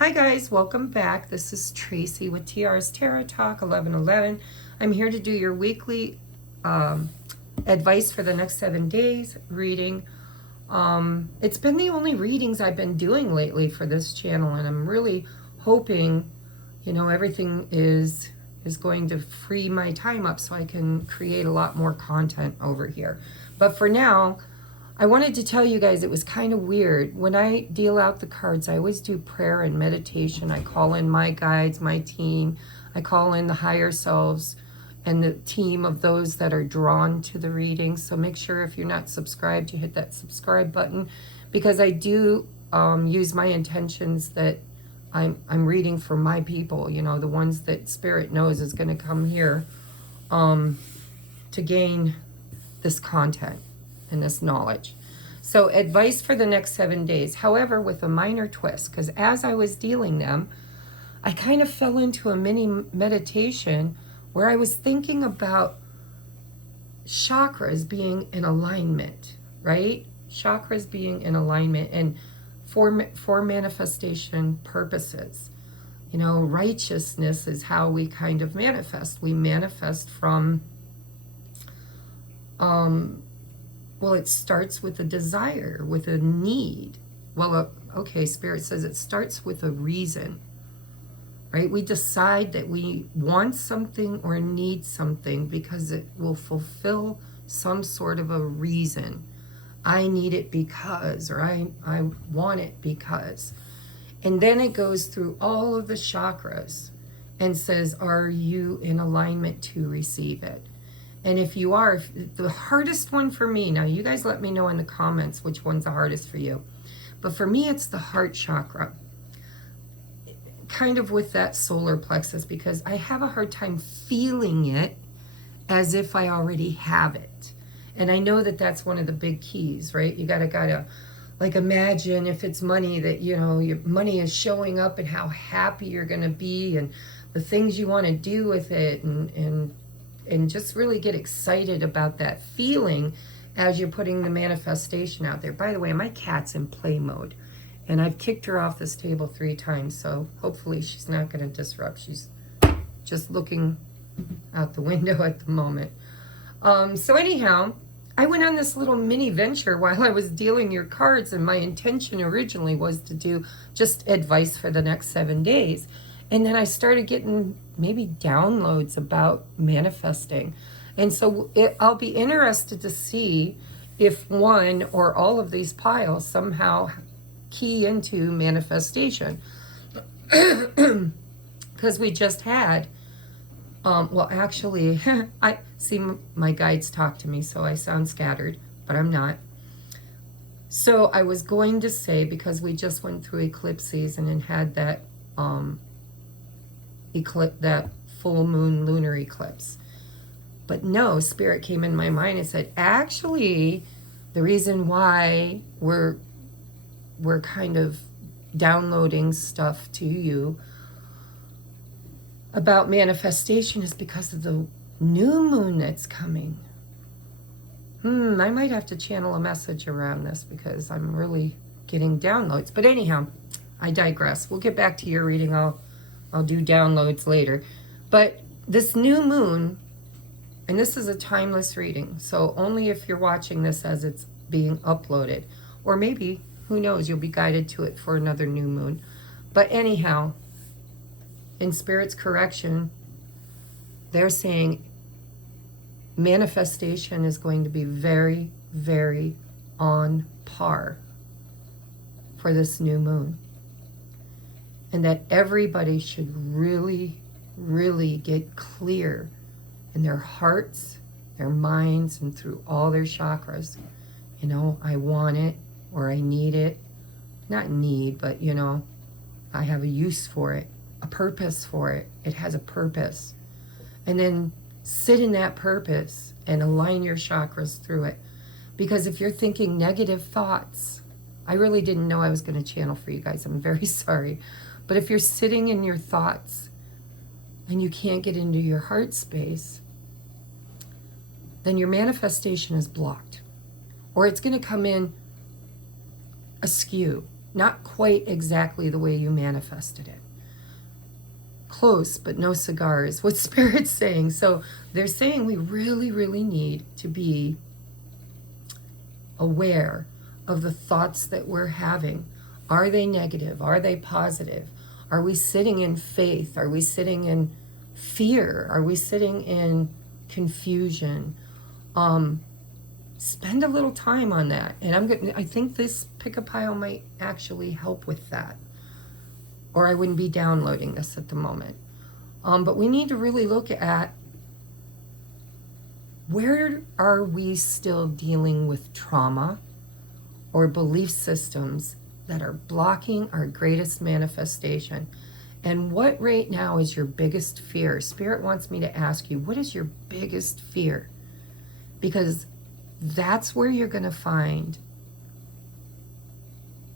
Hi guys, welcome back. This is Tracy with TR's Tarot Talk 1111. I'm here to do your weekly advice for the next 7 days reading. It's been the only readings I've been doing lately for this channel, and I'm really hoping, everything is going to free my time up so I can create a lot more content over here. But for now, I wanted to tell you guys it was kind of weird. When I deal out the cards, I always do prayer and meditation. I call in my guides, my team. I call in the higher selves and the team of those that are drawn to the reading. So make sure if you're not subscribed, you hit that subscribe button, because I do use my intentions that I'm reading for my people, the ones that Spirit knows is going to come here to gain this content and this knowledge. So advice for the next 7 days, however, with a minor twist, because as I was dealing them, I kind of fell into a mini meditation where I was thinking about chakras being in alignment, right? Chakras being in alignment and for manifestation purposes. Righteousness is how we kind of manifest. We manifest from well, it starts with a desire, with a need. Well, okay, Spirit says it starts with a reason, right? We decide that we want something or need something because it will fulfill some sort of a reason. I need it because, or I want it because. And then it goes through all of the chakras and says, are you in alignment to receive it? And if you are, the hardest one for me, now you guys let me know in the comments which one's the hardest for you. But for me, it's the heart chakra. Kind of with that solar plexus, because I have a hard time feeling it as if I already have it. And I know that that's one of the big keys, right? You gotta like imagine if it's money that, your money is showing up and how happy you're gonna be and the things you want to do with it and just really get excited about that feeling as you're putting the manifestation out there. By the way, my cat's in play mode, and I've kicked her off this table 3 times, so hopefully she's not going to disrupt. She's just looking out the window at the moment. So anyhow, I went on this little mini venture while I was dealing your cards, and my intention originally was to do just advice for the next 7 days. And then I started getting maybe downloads about manifesting. And so I'll be interested to see if one or all of these piles somehow key into manifestation. Because we just had, well, actually, I see my guides talk to me, so I sound scattered, but I'm not. So I was going to say, because we just went through eclipse season and had that that full moon lunar eclipse. But no, Spirit came in my mind and said, actually, the reason why we're kind of downloading stuff to you about manifestation is because of the new moon that's coming. I might have to channel a message around this because I'm really getting downloads. But anyhow, I digress. We'll get back to your reading. I'll do downloads later. But this new moon, and this is a timeless reading, so only if you're watching this as it's being uploaded, or maybe, who knows, you'll be guided to it for another new moon. But anyhow, in Spirit's correction, they're saying manifestation is going to be very, very on par for this new moon. And that everybody should really, really get clear in their hearts, their minds, and through all their chakras. I want it, or I need it. Not need, but, I have a use for it, a purpose for it. It has a purpose. And then sit in that purpose and align your chakras through it. Because if you're thinking negative thoughts, I really didn't know I was going to channel for you guys. I'm very sorry. But if you're sitting in your thoughts and you can't get into your heart space, then your manifestation is blocked. Or it's going to come in askew. Not quite exactly the way you manifested it. Close, but no cigar is what Spirit's saying. So they're saying we really, really need to be aware of the thoughts that we're having. Are they negative? Are they positive? Are we sitting in faith? Are we sitting in fear? Are we sitting in confusion? Spend a little time on that. And I think this pick-a pile might actually help with that. Or I wouldn't be downloading this at the moment. But we need to really look at, where are we still dealing with trauma or belief systems that are blocking our greatest manifestation? And what right now is your biggest fear? Spirit wants me to ask you, what is your biggest fear? Because that's where you're going to find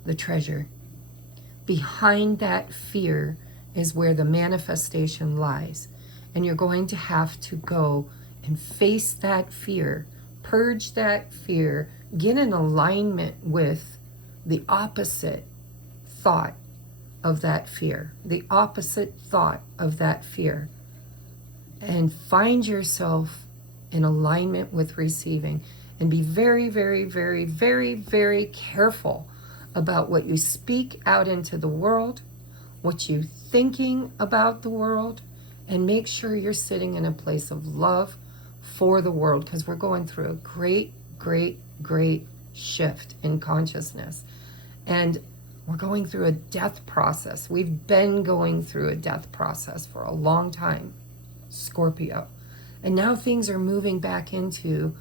the treasure. Behind that fear is where the manifestation lies. And you're going to have to go and face that fear, purge that fear, get in alignment with the opposite thought of that fear, the opposite thought of that fear, and find yourself in alignment with receiving. And be very, very, very, very, very careful about what you speak out into the world, what you're thinking about the world, and make sure you're sitting in a place of love for the world, because we're going through a great, great, great shift in consciousness. And we're going through a death process. We've been going through a death process for a long time, Scorpio. And now things are moving back into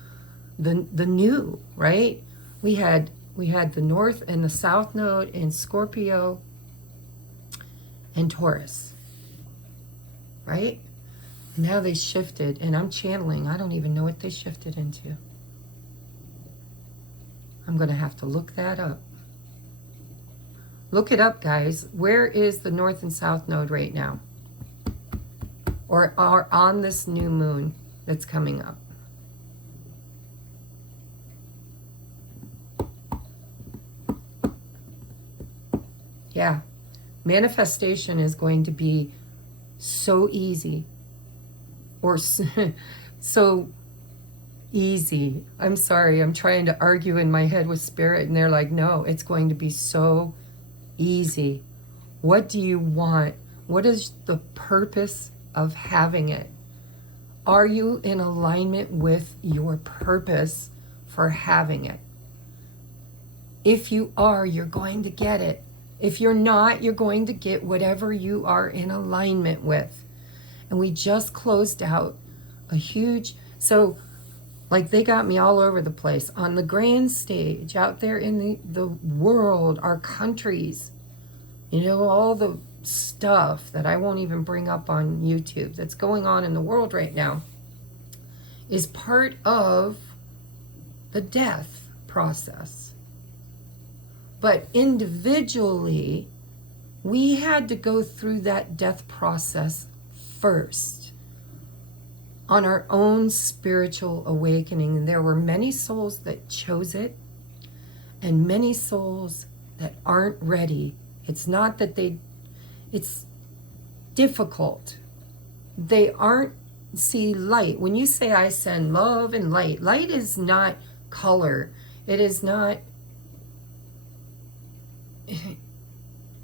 the new, right? We had the North and the South Node in Scorpio and Taurus, right? Now they shifted, and I'm channeling. I don't even know what they shifted into. I'm going to have to look that up. Look it up, guys. Where is the North and South Node right now? Or are on this new moon that's coming up? Yeah. Manifestation is going to be so easy. Or so easy. I'm sorry, I'm trying to argue in my head with Spirit, and they're like, no, it's going to be so easy. What do you want? What is the purpose of having it? Are you in alignment with your purpose for having it? If you are, you're going to get it. If you're not, you're going to get whatever you are in alignment with. And we just closed out a huge, so like they got me all over the place on the grand stage, out there in the world, our countries, you know, all the stuff that I won't even bring up on YouTube that's going on in the world right now is part of the death process. But individually, we had to go through that death process first on our own spiritual awakening. And there were many souls that chose it and many souls that aren't ready. It's not that it's difficult. They aren't, see, light. When you say I send love and light, light is not color. It is not,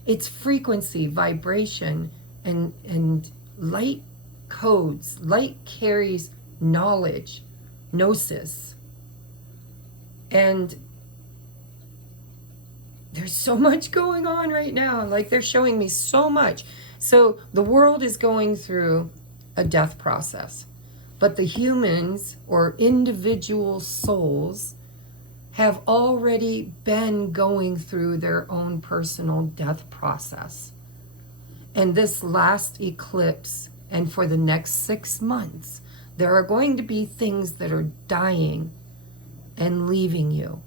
it's frequency, vibration, and light codes. Light carries knowledge, gnosis. And there's so much going on right now. Like, they're showing me so much. So the world is going through a death process. But the humans, or individual souls, have already been going through their own personal death process. And this last eclipse, and for the next 6 months, there are going to be things that are dying and leaving you.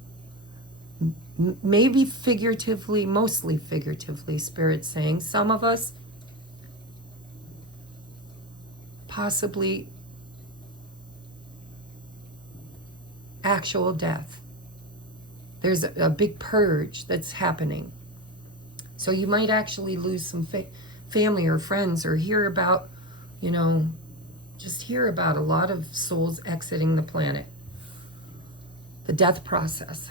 Maybe figuratively, mostly figuratively, Spirit's saying. Some of us, possibly actual death. There's a big purge that's happening. So you might actually lose some family or friends, or hear about, you know, just hear about a lot of souls exiting the planet. The death process.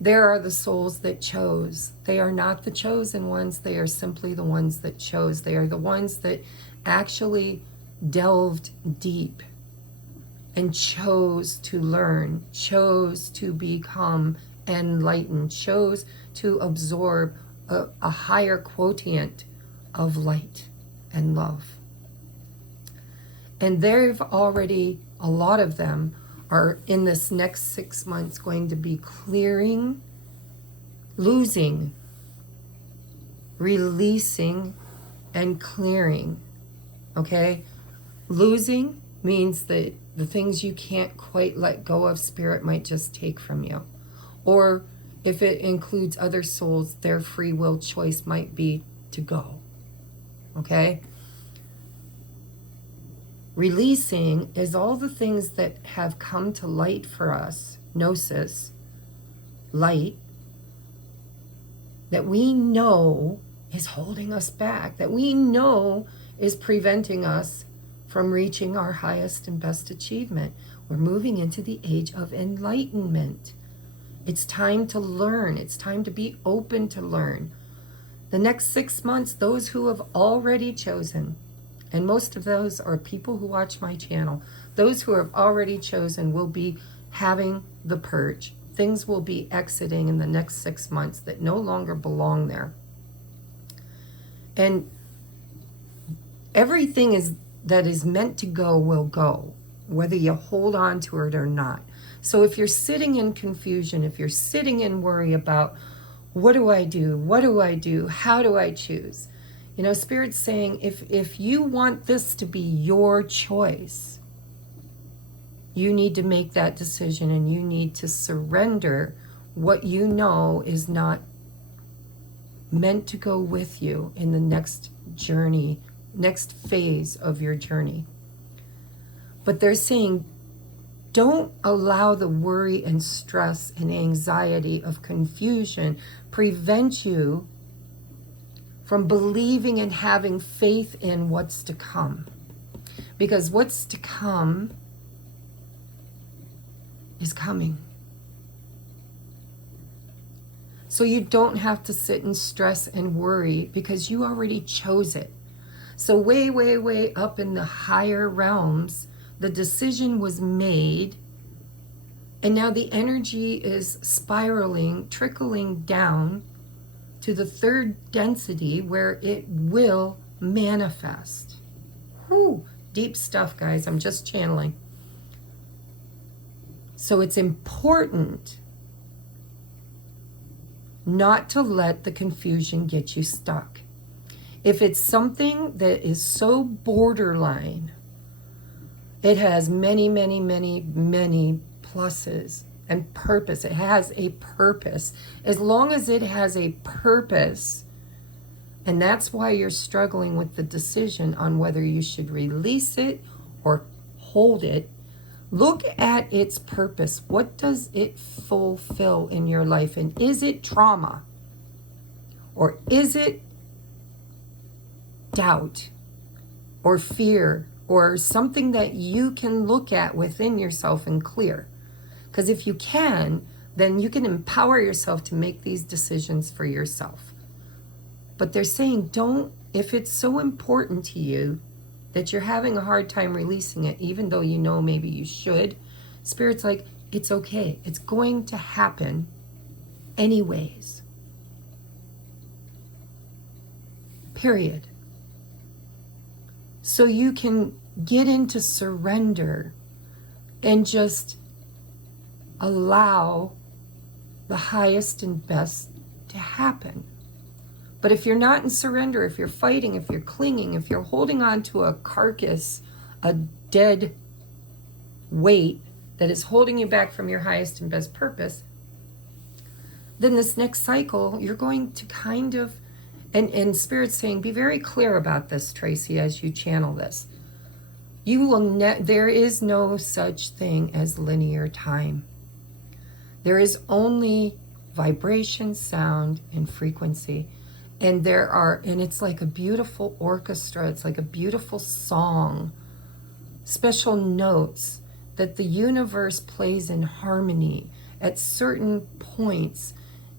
There are the souls that chose. They are not the chosen ones. They are simply the ones that chose. They are the ones that actually delved deep and chose to learn, chose to become enlightened, chose to absorb a higher quotient of light and love. And they've already, a lot of them are in this next 6 months going to be clearing, losing, releasing, and clearing. Okay? Losing means that the things you can't quite let go of, Spirit might just take from you. Or if it includes other souls, their free will choice might be to go. Okay? Releasing is all the things that have come to light for us, gnosis, light, that we know is holding us back, that we know is preventing us from reaching our highest and best achievement. We're moving into the age of enlightenment. It's time to learn. It's time to be open to learn. The next 6 months, those who have already chosen, and most of those are people who watch my channel, those who have already chosen will be having the purge. Things will be exiting in the next 6 months that no longer belong there. And everything that is meant to go will go, whether you hold on to it or not. So if you're sitting in confusion, if you're sitting in worry about, what do I do? What do I do? How do I choose? You know, Spirit's saying, if you want this to be your choice, you need to make that decision, and you need to surrender what you know is not meant to go with you in the next journey, next phase of your journey. But they're saying, don't allow the worry and stress and anxiety of confusion prevent you from believing and having faith in what's to come. Because what's to come is coming. So you don't have to sit in stress and worry, because you already chose it. So way, way, way up in the higher realms, the decision was made, and now the energy is spiraling, trickling down to the third density where it will manifest. Whew, deep stuff, guys. I'm just channeling. So it's important not to let the confusion get you stuck. If it's something that is so borderline, it has many, many, many, many pluses and purpose. It has a purpose. As long as it has a purpose, and that's why you're struggling with the decision on whether you should release it or hold it, look at its purpose. What does it fulfill in your life? And is it trauma? Or is it doubt or fear or something that you can look at within yourself and clear? Because if you can, then you can empower yourself to make these decisions for yourself. But they're saying, don't, if it's so important to you that you're having a hard time releasing it, even though you know maybe you should, Spirit's like, it's okay. It's going to happen anyways. Period. So you can get into surrender and just allow the highest and best to happen. But if you're not in surrender, if you're fighting, if you're clinging, if you're holding on to a carcass, a dead weight that is holding you back from your highest and best purpose, then this next cycle, you're going to kind of, and Spirit's saying, be very clear about this, Tracie, as you channel this. You will there is no such thing as linear time. There is only vibration, sound, and frequency. And it's like a beautiful orchestra. It's like a beautiful song, special notes that the universe plays in harmony at certain points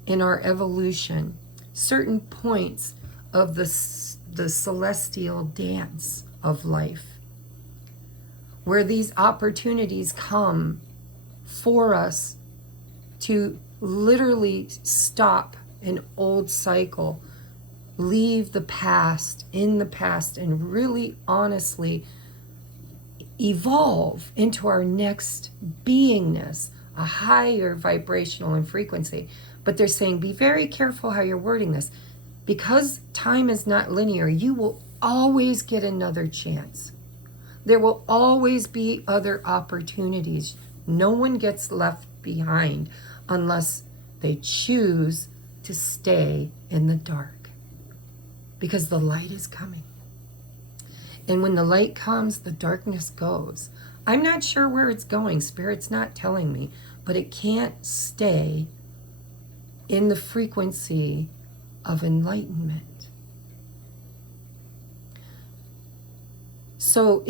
in our evolution, certain points of the celestial dance of life, where these opportunities come for us to literally stop an old cycle, leave the past in the past, and really honestly evolve into our next beingness, a higher vibrational and frequency. But they're saying, be very careful how you're wording this. Because time is not linear, you will always get another chance. There will always be other opportunities. No one gets left behind unless they choose to stay in the dark. Because the light is coming. And when the light comes, the darkness goes. I'm not sure where it's going. Spirit's not telling me. But it can't stay in the frequency of enlightenment. So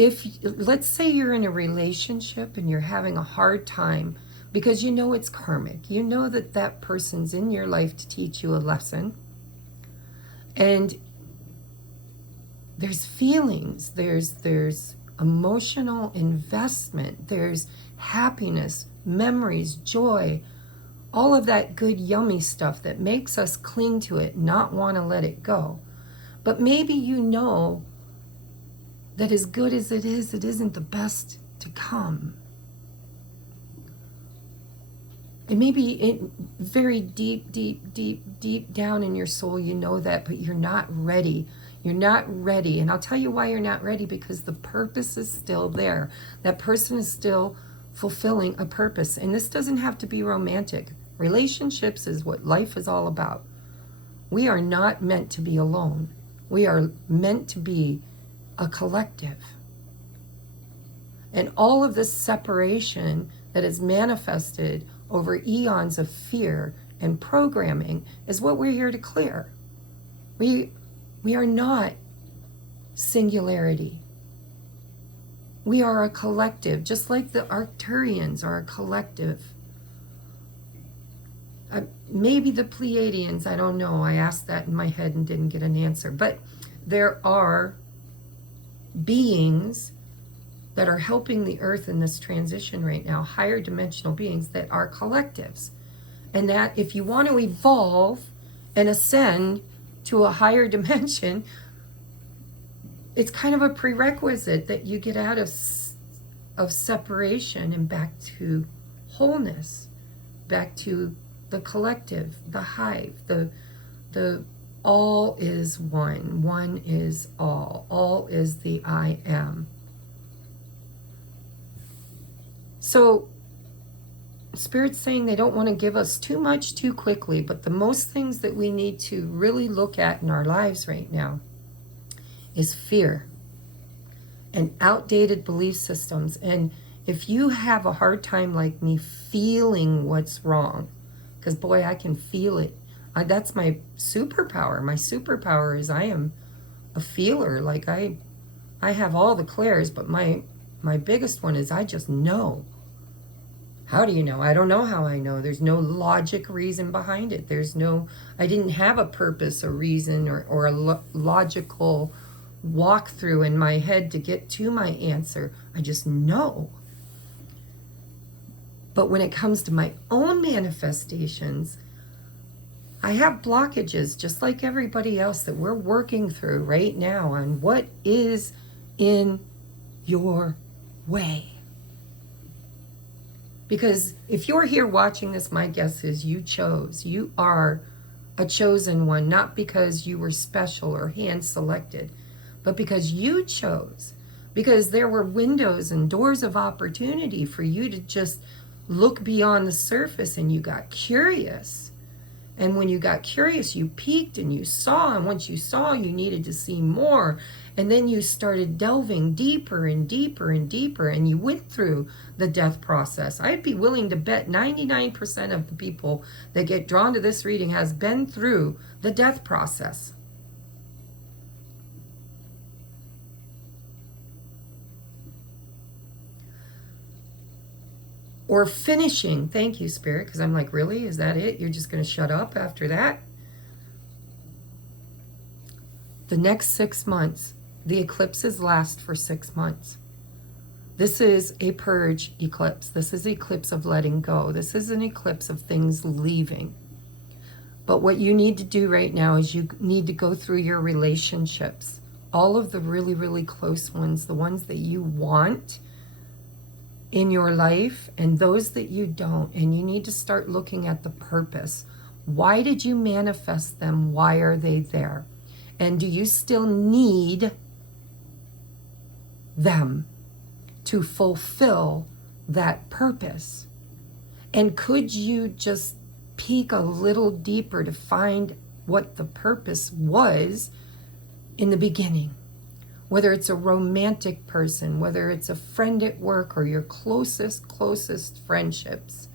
let's say you're in a relationship and you're having a hard time because you know it's karmic. You know that that person's in your life to teach you a lesson. And there's feelings, there's emotional investment, there's happiness, memories, joy, all of that good yummy stuff that makes us cling to it, not want to let it go. But maybe you know that as good as it isn't the best to come. And maybe very deep down in your soul you know that, but you're not ready. You're not ready. And I'll tell you why you're not ready, because the purpose is still there. That person is still fulfilling a purpose. And this doesn't have to be romantic. Relationships is what life is all about. We are not meant to be alone. We are meant to be a collective. And all of this separation that is manifested over eons of fear and programming is what we're here to clear. We are not singularity. We are a collective, just like the Arcturians are a collective. Maybe the Pleiadians, I don't know. I asked that in my head and didn't get an answer. But there are beings that are helping the earth in this transition right now, higher dimensional beings that are collectives. And that if you want to evolve and ascend to a higher dimension, it's kind of a prerequisite that you get out of separation and back to wholeness, back to the collective, the hive, the all is one is all is the I am. So Spirit's saying they don't want to give us too much too quickly, but the most things that we need to really look at in our lives right now is fear and outdated belief systems. And if you have a hard time like me feeling what's wrong, because boy, I can feel it. That's my superpower. My superpower is I am a feeler. Like I have all the clairs, but my biggest one is I just know. How do you know? I don't know how I know. There's no logic reason behind it. I didn't have a purpose, a reason, or a logical walkthrough in my head to get to my answer. I just know. But when it comes to my own manifestations, I have blockages just like everybody else that we're working through right now on what is in your way. Because if you're here watching this, my guess is you chose. You are a chosen one, not because you were special or hand-selected, but because you chose. Because there were windows and doors of opportunity for you to just look beyond the surface, and you got curious. And when you got curious, you peeked and you saw, and once you saw, you needed to see more. And then you started delving deeper and deeper and deeper, and you went through the death process. I'd be willing to bet 99% of the people that get drawn to this reading has been through the death process. Or finishing. Thank you, Spirit, because I'm like, really? Is that it? You're just going to shut up after that? The next 6 months, the eclipses last for 6 months. This is a purge eclipse. This is an eclipse of letting go. This is an eclipse of things leaving. But what you need to do right now is you need to go through your relationships. All of the really, really close ones, the ones that you want in your life and those that you don't. And you need to start looking at the purpose. Why did you manifest them? Why are they there? And do you still need them to fulfill that purpose? And could you just peek a little deeper to find what the purpose was in the beginning? Whether it's a romantic person, whether it's a friend at work or your closest friendships,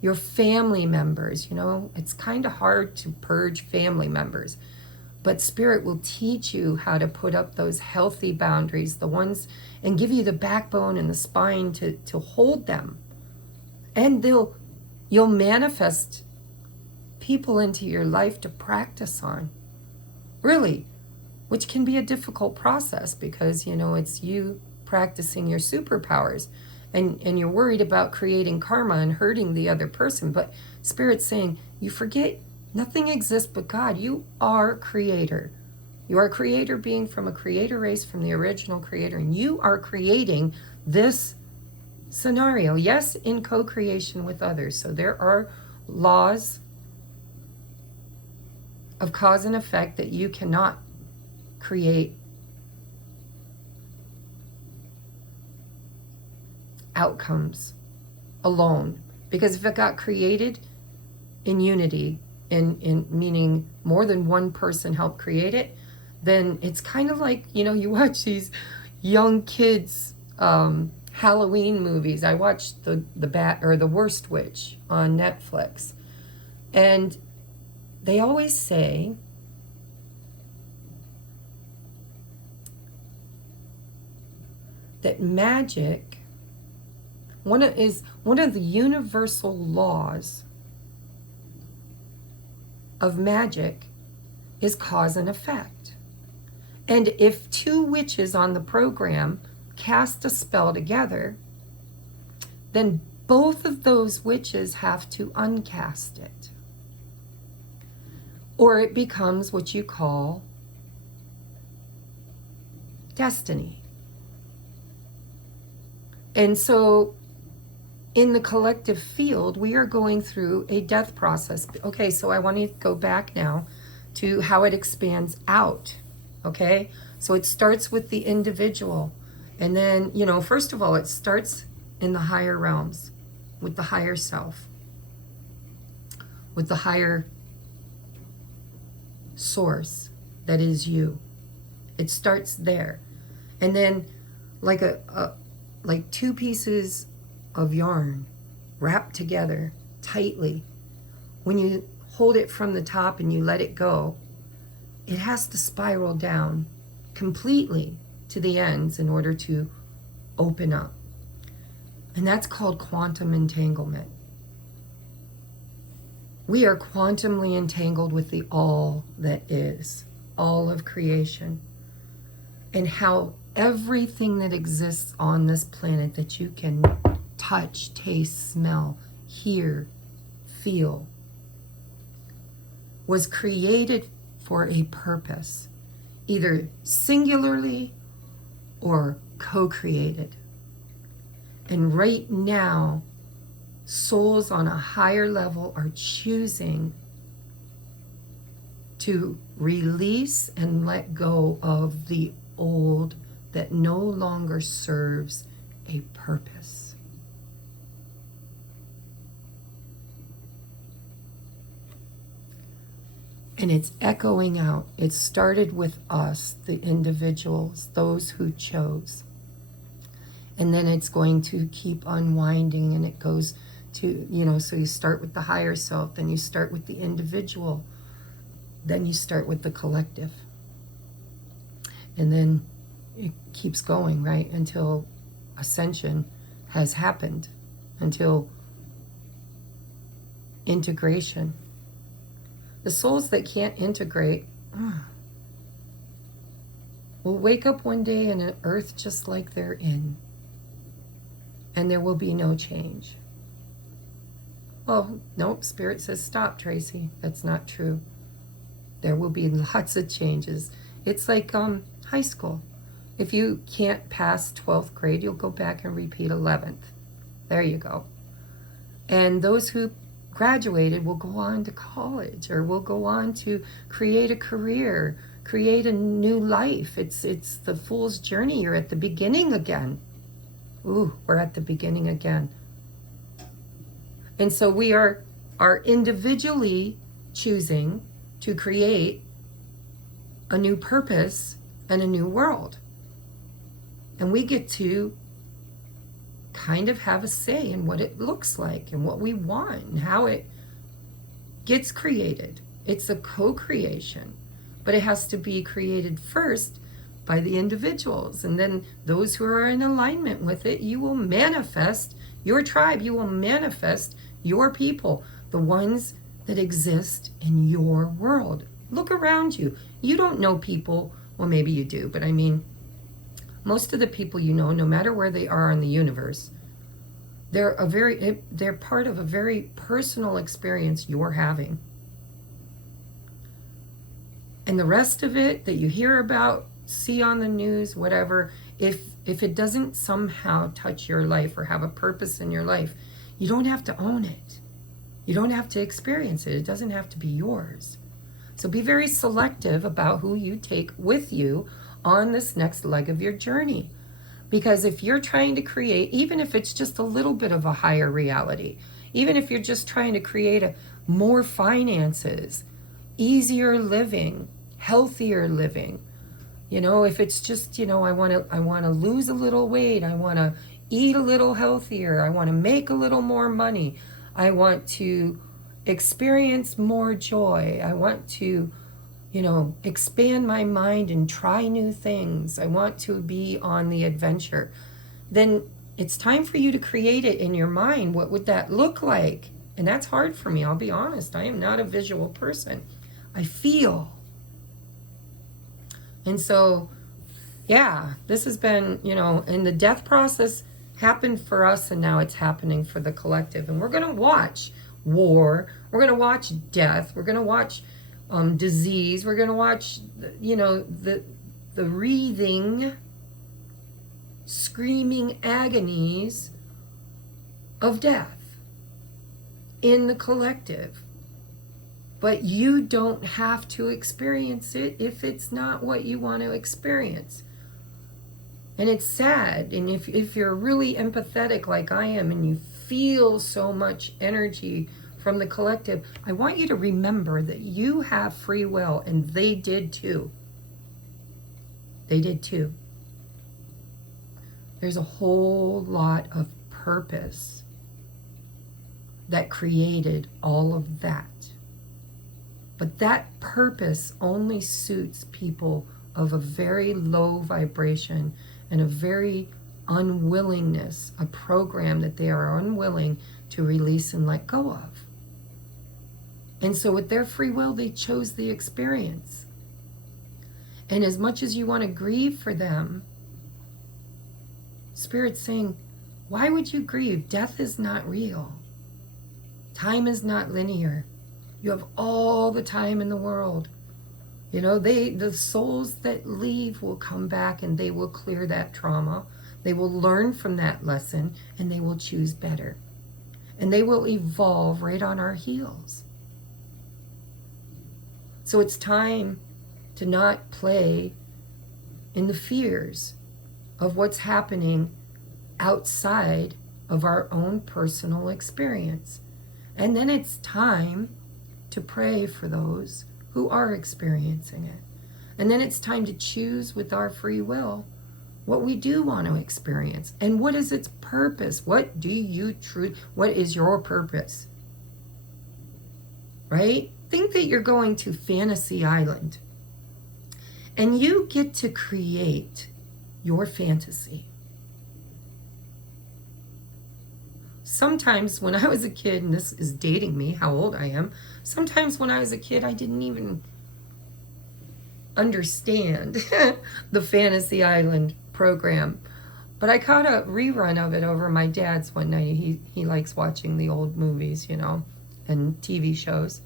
your family members, you know, it's kind of hard to purge family members. But Spirit will teach you how to put up those healthy boundaries, the ones, and give you the backbone and the spine to hold them. And you'll manifest people into your life to practice on. Really. Which can be a difficult process because, you know, it's you practicing your superpowers and you're worried about creating karma and hurting the other person. But Spirit's saying, you forget nothing exists but God. You are creator. You are a creator being from a creator race, from the original creator. And you are creating this scenario. Yes, in co-creation with others. So there are laws of cause and effect that you cannot create outcomes alone, because if it got created in unity, in meaning more than one person helped create it, then it's kind of like, you know, you watch these young kids Halloween movies. I watched the Worst Witch on Netflix, and they always say that magic, one of the universal laws of magic is cause and effect. And if two witches on the program cast a spell together, then both of those witches have to uncast it. Or it becomes what you call destiny. And so in the collective field, we are going through a death process. Okay, so I want to go back now to how it expands out. Okay, so it starts with the individual. And then, you know, first of all, it starts in the higher realms with the higher self, with the higher source that is you. It starts there. And then like like two pieces of yarn wrapped together tightly, when you hold it from the top and you let it go, it has to spiral down completely to the ends in order to open up. And that's called quantum entanglement. We are quantumly entangled with the all that is, all of creation, and how everything that exists on this planet that you can touch, taste, smell, hear, feel, was created for a purpose, either singularly or co-created. And right now, souls on a higher level are choosing to release and let go of the old that no longer serves a purpose. And it's echoing out. It started with us, the individuals, those who chose. And then it's going to keep unwinding, and it goes to, so you start with the higher self, then you start with the individual, then you start with the collective. And then it keeps going, right, until ascension has happened, until integration. The souls that can't integrate will wake up one day in an earth just like they're in, and there will be no change. Well, nope, Spirit says stop, Tracy. That's not true. There will be lots of changes. It's like high school. If you can't pass 12th grade, you'll go back and repeat 11th. There you go. And those who graduated will go on to college, or will go on to create a career, create a new life. It's the fool's journey. You're at the beginning again. Ooh, we're at the beginning again. And so we are individually choosing to create a new purpose and a new world. And we get to kind of have a say in what it looks like and what we want and how it gets created. It's a co-creation, but it has to be created first by the individuals. And then those who are in alignment with it, you will manifest your tribe. You will manifest your people, the ones that exist in your world. Look around you. You don't know people. Well, maybe you do, but I mean, most of the people you know, no matter where they are in the universe, they're part of a very personal experience you're having. And the rest of it that you hear about, see on the news, whatever, if it doesn't somehow touch your life or have a purpose in your life, you don't have to own it. You don't have to experience it. It doesn't have to be yours. So be very selective about who you take with you on this next leg of your journey. Because if you're trying to create, even if it's just a little bit of a higher reality, even if you're just trying to create more finances, easier living, healthier living, if it's just, I want to lose a little weight, I want to eat a little healthier, I want to make a little more money, I want to experience more joy, I want to expand my mind and try new things, I want to be on the adventure, then it's time for you to create it in your mind. What would that look like? And that's hard for me, I'll be honest. I am not a visual person. I feel. And so, yeah, this has been, and the death process happened for us, and now it's happening for the collective. And we're going to watch war. We're going to watch death. We're going to watch disease. We're going to watch, the wreathing, screaming agonies of death in the collective. But you don't have to experience it if it's not what you want to experience. And it's sad. And if you're really empathetic like I am, and you feel so much energy from the collective, I want you to remember that you have free will, and they did too. They did too. There's a whole lot of purpose that created all of that. But that purpose only suits people of a very low vibration and a very unwillingness, a program that they are unwilling to release and let go of. And so with their free will, they chose the experience. And as much as you want to grieve for them, Spirit's saying, why would you grieve? Death is not real. Time is not linear. You have all the time in the world. The souls that leave will come back, and they will clear that trauma. They will learn from that lesson, and they will choose better. And they will evolve right on our heels. So it's time to not play in the fears of what's happening outside of our own personal experience. And then it's time to pray for those who are experiencing it. And then it's time to choose with our free will what we do want to experience and what is its purpose. What do you what is your purpose? Right? Think that you're going to Fantasy Island and you get to create your fantasy. Sometimes when I was a kid, and this is dating me, how old I am, sometimes when I was a kid, I didn't even understand the Fantasy Island program. But I caught a rerun of it over my dad's one night. He likes watching the old movies, you know, and TV shows.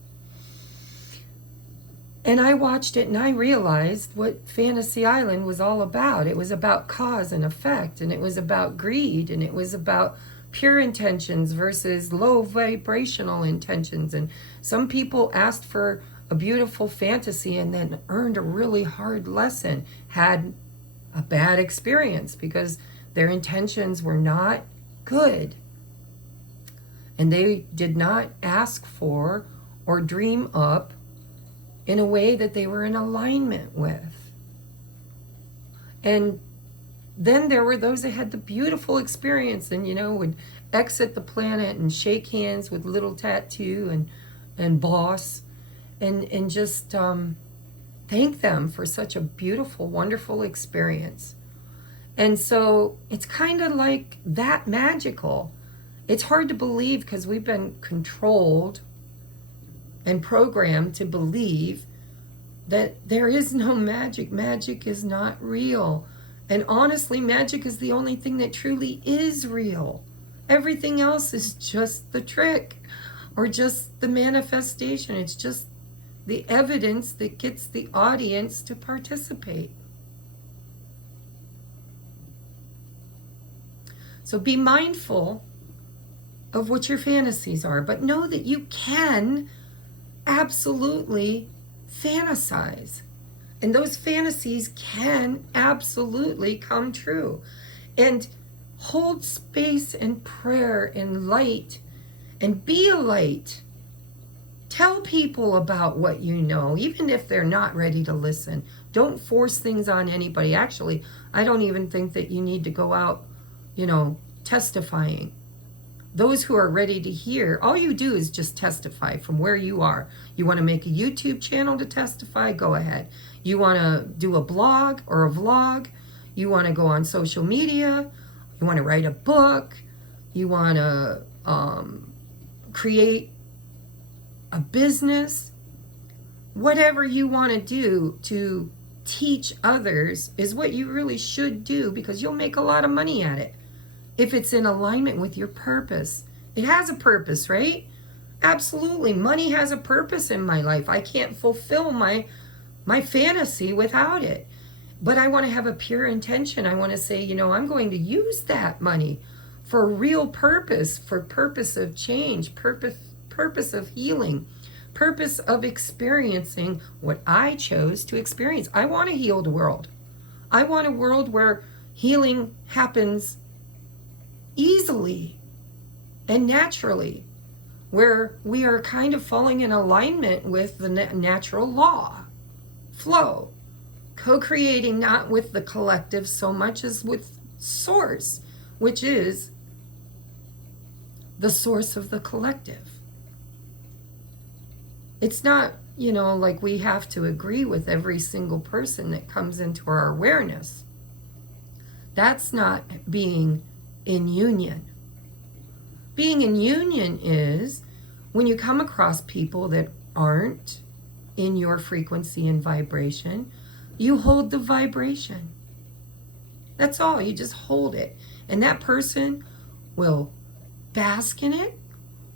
And I watched it and I realized what Fantasy Island was all about. It was about cause and effect, and it was about greed, and it was about pure intentions versus low vibrational intentions. And some people asked for a beautiful fantasy and then earned a really hard lesson, had a bad experience because their intentions were not good. And they did not ask for or dream up in a way that they were in alignment with. And then there were those that had the beautiful experience and, you know, would exit the planet and shake hands with little tattoo and boss and just thank them for such a beautiful, wonderful experience. And so it's kind of like that magical. It's hard to believe because we've been controlled and programmed to believe that there is no magic. Magic is not real. And honestly, magic is the only thing that truly is real. Everything else is just the trick or just the manifestation. It's just the evidence that gets the audience to participate. So be mindful of what your fantasies are, but know that you can absolutely fantasize. And those fantasies can absolutely come true. And hold space and prayer and light and be a light. Tell people about what you know, even if they're not ready to listen. Don't force things on anybody. Actually, I don't even think that you need to go out, you know, testifying. Those who are ready to hear, all you do is just testify from where you are. You want to make a YouTube channel to testify? Go ahead. You want to do a blog or a vlog? You want to go on social media? You want to write a book? You want to create a business? Whatever you want to do to teach others is what you really should do, because you'll make a lot of money at it if it's in alignment with your purpose. It has a purpose, right? Absolutely. Money has a purpose in my life. I can't fulfill my fantasy without it. But I want to have a pure intention. I want to say, you know, I'm going to use that money for a real purpose, for purpose of change, purpose of healing, purpose of experiencing what I chose to experience. I want a healed world. I want a world where healing happens easily and naturally, where we are kind of falling in alignment with the natural law, flow, co-creating not with the collective so much as with source, which is the source of the collective. It's not, you know, like we have to agree with every single person that comes into our awareness. That's not being in union. Being in union is when you come across people that aren't in your frequency and vibration, you hold the vibration. That's all. You just hold it. And that person will bask in it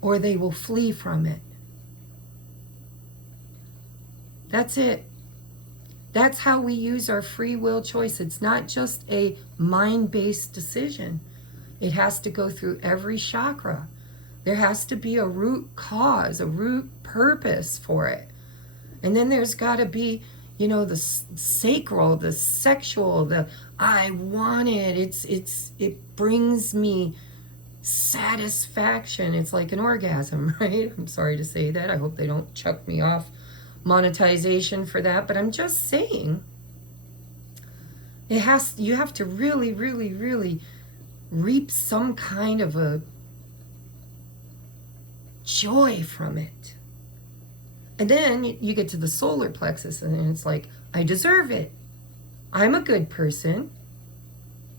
or they will flee from it. That's it. That's how we use our free will choice. It's not just a mind-based decision. It has to go through every chakra. There has to be a root cause, a root purpose for it. And then there's got to be, you know, the sacral, the sexual, the I want it. It brings me satisfaction. It's like an orgasm, right? I'm sorry to say that. I hope they don't chuck me off monetization for that, but I'm just saying you have to really, really, really reap some kind of a joy from it. And then you get to the solar plexus and it's like, I deserve it. I'm a good person.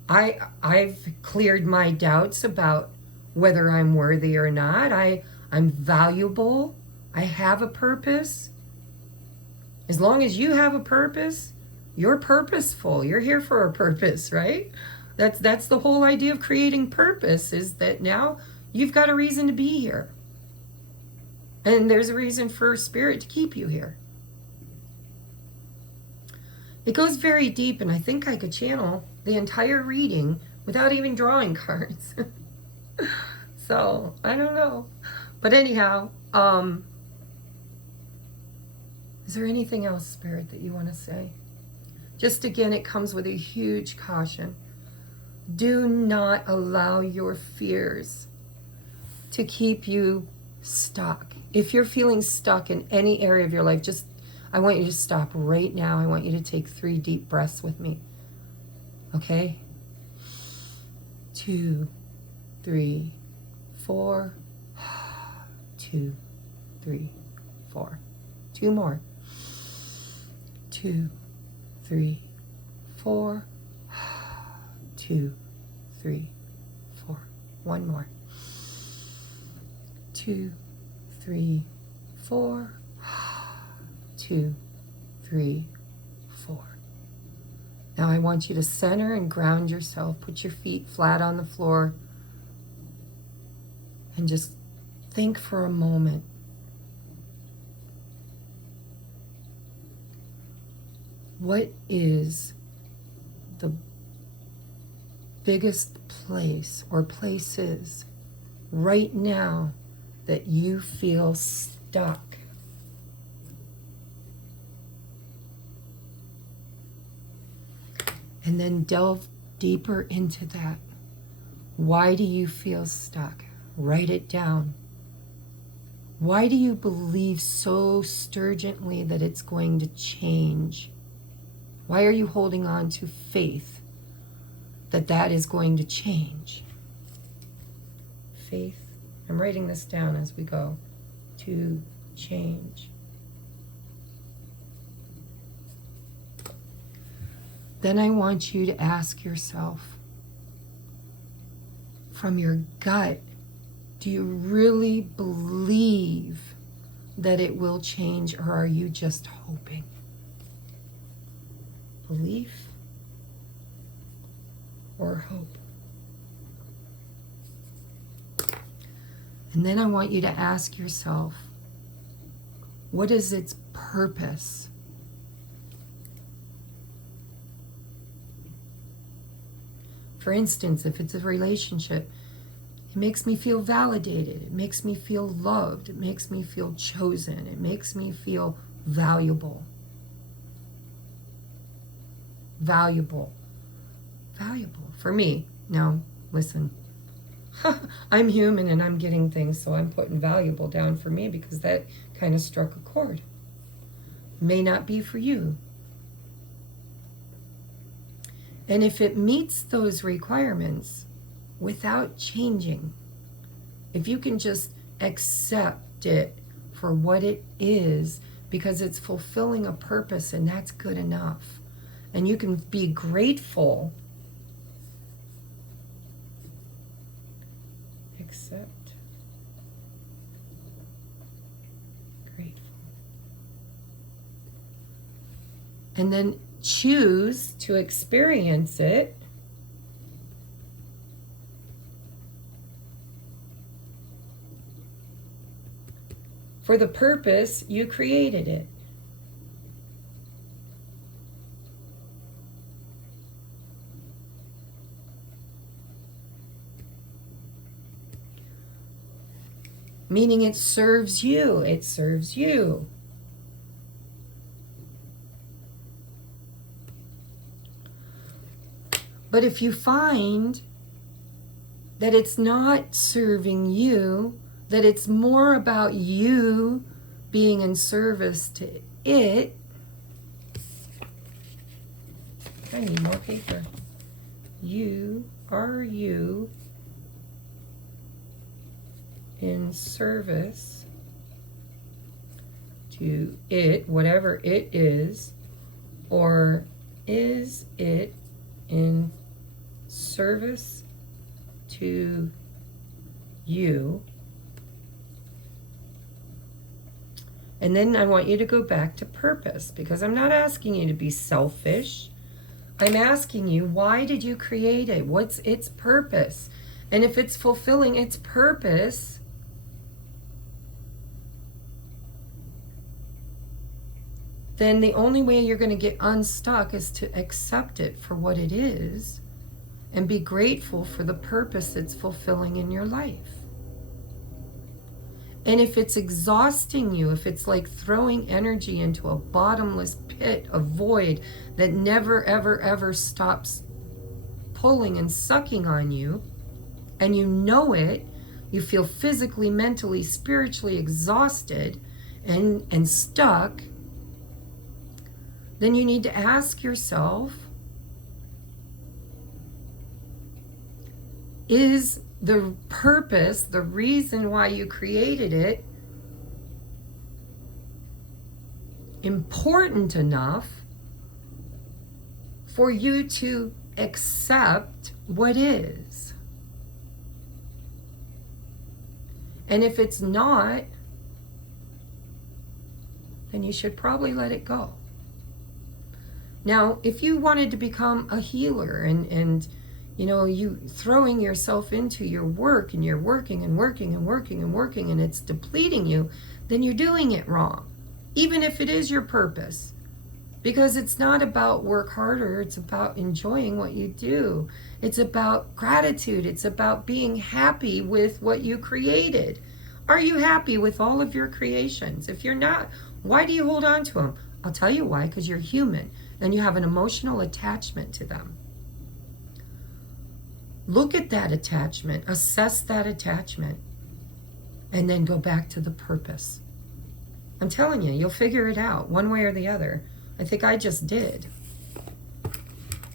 I've cleared my doubts about whether I'm worthy or not. I'm valuable. I have a purpose. As long as you have a purpose, you're purposeful. You're here for a purpose, right? That's the whole idea of creating purpose, is that now you've got a reason to be here. And there's a reason for Spirit to keep you here. It goes very deep, and I think I could channel the entire reading without even drawing cards. So, I don't know. But anyhow, is there anything else, Spirit, that you want to say? Just again, it comes with a huge caution. Do not allow your fears to keep you stuck. If you're feeling stuck in any area of your life, I want you to stop right now. I want you to take 3 deep breaths with me. Okay? 2, 3, 4. 2, 3, 4. 2 more. 2, 3, 4. 2, 3, 4. 1 more. 2, 3, 4. 2, 3, 4. Now I want you to center and ground yourself. Put your feet flat on the floor and just think for a moment. What is the biggest place or places right now that you feel stuck? And then delve deeper into that. Why do you feel stuck? Write it down. Why do you believe so sturgently that it's going to change? Why are you holding on to faith that that is going to change? Faith. I'm writing this down as we go. To change. Then I want you to ask yourself, from your gut, do you really believe that it will change, or are you just hoping? Belief or hope? And then I want you to ask yourself, what is its purpose? For instance, if it's a relationship, it makes me feel validated. It makes me feel loved. It makes me feel chosen. It makes me feel valuable. Valuable. Valuable. For me. Now, listen. I'm human and I'm getting things, so I'm putting valuable down for me because that kind of struck a chord. May not be for you. And if it meets those requirements without changing, if you can just accept it for what it is because it's fulfilling a purpose, and that's good enough. And you can be grateful. Accept. Grateful. And then choose to experience it for the purpose you created it. Meaning it serves you. It serves you. But if you find that it's not serving you, that it's more about you being in service to it. I need more paper. Are you in service to it, whatever it is, or is it in service to you? And then I want you to go back to purpose, because I'm not asking you to be selfish. I'm asking you, why did you create it? What's its purpose? And if it's fulfilling its purpose, then the only way you're going to get unstuck is to accept it for what it is and be grateful for the purpose it's fulfilling in your life. And if it's exhausting you, if it's like throwing energy into a bottomless pit, a void that never, ever, ever stops pulling and sucking on you, and you know it, you feel physically, mentally, spiritually exhausted and stuck, then you need to ask yourself, is the purpose, the reason why you created it, important enough for you to accept what is? And if it's not, then you should probably let it go. Now, if you wanted to become a healer and you know, you throwing yourself into your work and you're working and working and working and working and it's depleting you, then you're doing it wrong, even if it is your purpose. Because it's not about work harder, it's about enjoying what you do. It's about gratitude, it's about being happy with what you created. Are you happy with all of your creations? If you're not, why do you hold on to them? I'll tell you why, because you're human and you have an emotional attachment to them. Look at that attachment, assess that attachment, and then go back to the purpose. I'm telling you, you'll figure it out one way or the other. I think I just did.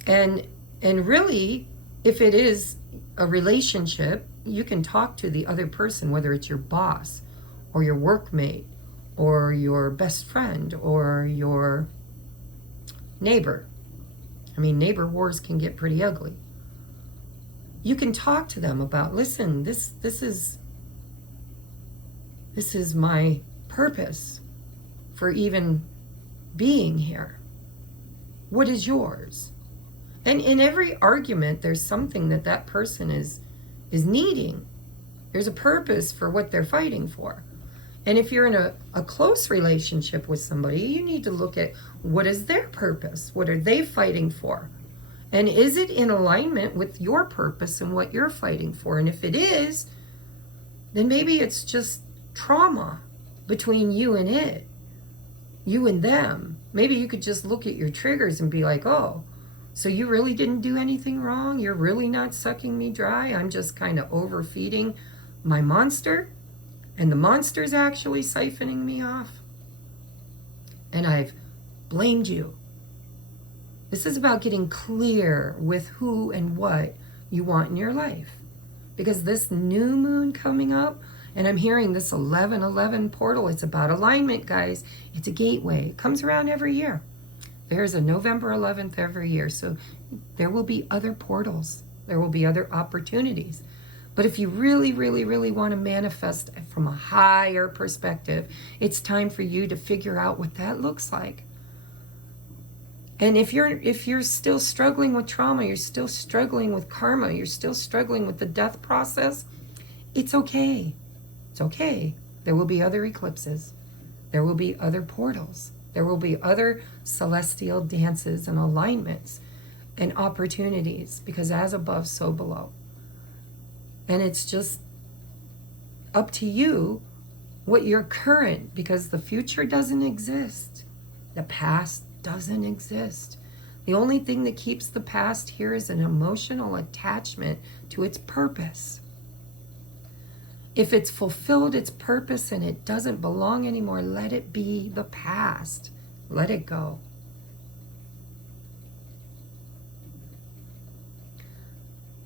And really, if it is a relationship, you can talk to the other person, whether it's your boss or your workmate or your best friend or your neighbor. I mean, neighbor wars can get pretty ugly. You can talk to them about, listen, this is my purpose for even being here. What is yours? And in every argument, there's something that person is needing. There's a purpose for what they're fighting for. And if you're in a close relationship with somebody, you need to look at what is their purpose? What are they fighting for? And is it in alignment with your purpose and what you're fighting for? And if it is, then maybe it's just trauma between you and it, you and them. Maybe you could just look at your triggers and be like, oh, so you really didn't do anything wrong? You're really not sucking me dry? I'm just kind of overfeeding my monster? And the monster's actually siphoning me off? And I've blamed you. This is about getting clear with who and what you want in your life. Because this new moon coming up, and I'm hearing this 11/11 portal, it's about alignment, guys. It's a gateway. It comes around every year. There's a November 11th every year. So there will be other portals. There will be other opportunities. But if you really, really, really want to manifest from a higher perspective, it's time for you to figure out what that looks like. And if you're still struggling with trauma, you're still struggling with karma, you're still struggling with the death process, it's okay. It's okay. There will be other eclipses. There will be other portals. There will be other celestial dances and alignments and opportunities, because as above, so below. And it's just up to you what your current, because the future doesn't exist. The past doesn't exist. The only thing that keeps the past here is an emotional attachment to its purpose. If it's fulfilled its purpose and it doesn't belong anymore, let it be the past. Let it go.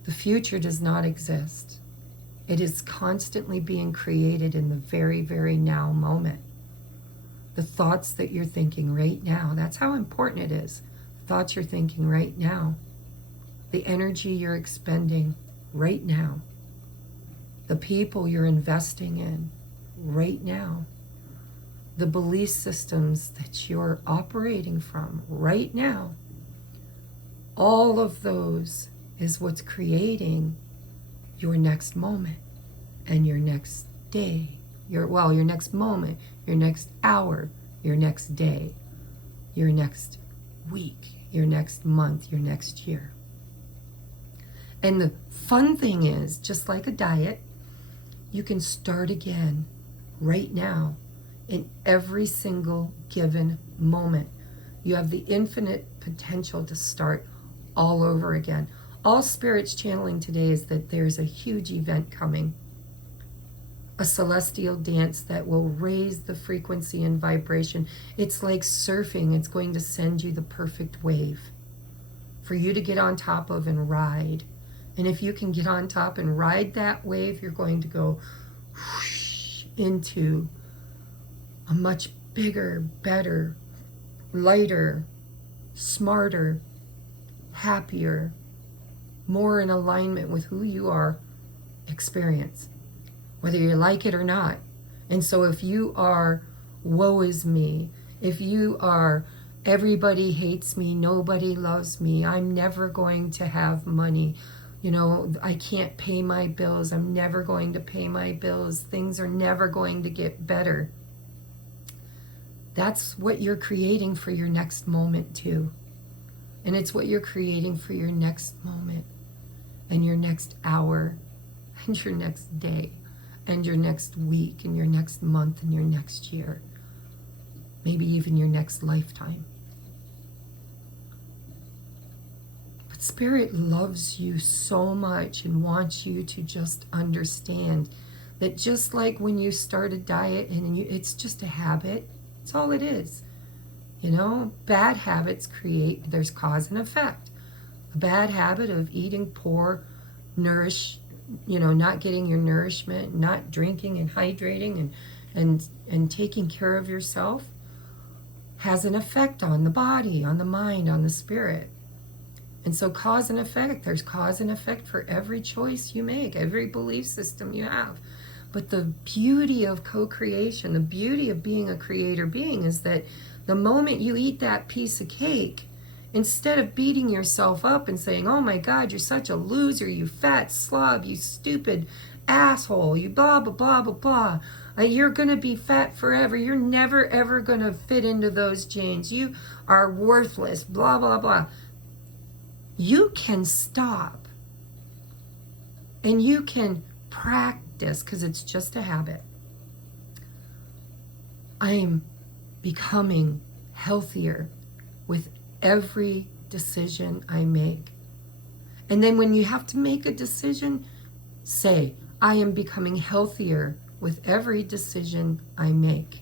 The future does not exist. It is constantly being created in the very, very now moment. The thoughts that you're thinking right now, that's how important it is. The thoughts you're thinking right now. The energy you're expending right now. The people you're investing in right now. The belief systems that you're operating from right now. All of those is what's creating your next moment and your next day. Your next moment, your next hour, your next day, your next week, your next month, your next year. And the fun thing is, just like a diet, you can start again right now in every single given moment. You have the infinite potential to start all over again. All Spirit's channeling today is that there's a huge event coming. A celestial dance that will raise the frequency and vibration. It's like surfing. It's going to send you the perfect wave for you to get on top of and ride. And if you can get on top and ride that wave, you're going to go whoosh into a much bigger, better, lighter, smarter, happier, more in alignment with who you are experience, whether you like it or not. And so if you are woe is me, if you are everybody hates me, nobody loves me, I'm never going to have money, I can't pay my bills, I'm never going to pay my bills, things are never going to get better. That's what you're creating for your next moment too. And it's what you're creating for your next moment and your next hour and your next day and your next week and your next month and your next year, maybe even your next lifetime. But Spirit loves you so much and wants you to just understand that just like when you start a diet and it's just a habit, it's all it is. Bad habits there's cause and effect. A bad habit of eating poor, not getting your nourishment, not drinking and hydrating and taking care of yourself has an effect on the body, on the mind, on the spirit. And so cause and effect, there's cause and effect for every choice you make, every belief system you have. But the beauty of co-creation, the beauty of being a creator being is that the moment you eat that piece of cake, instead of beating yourself up and saying, oh my God, you're such a loser, you fat slob, you stupid asshole, you blah, blah, blah, blah, blah. You're going to be fat forever. You're never, ever going to fit into those jeans. You are worthless, blah, blah, blah. You can stop and you can practice because it's just a habit. I'm becoming healthier with every decision I make. And then when you have to make a decision, say, I am becoming healthier with every decision I make.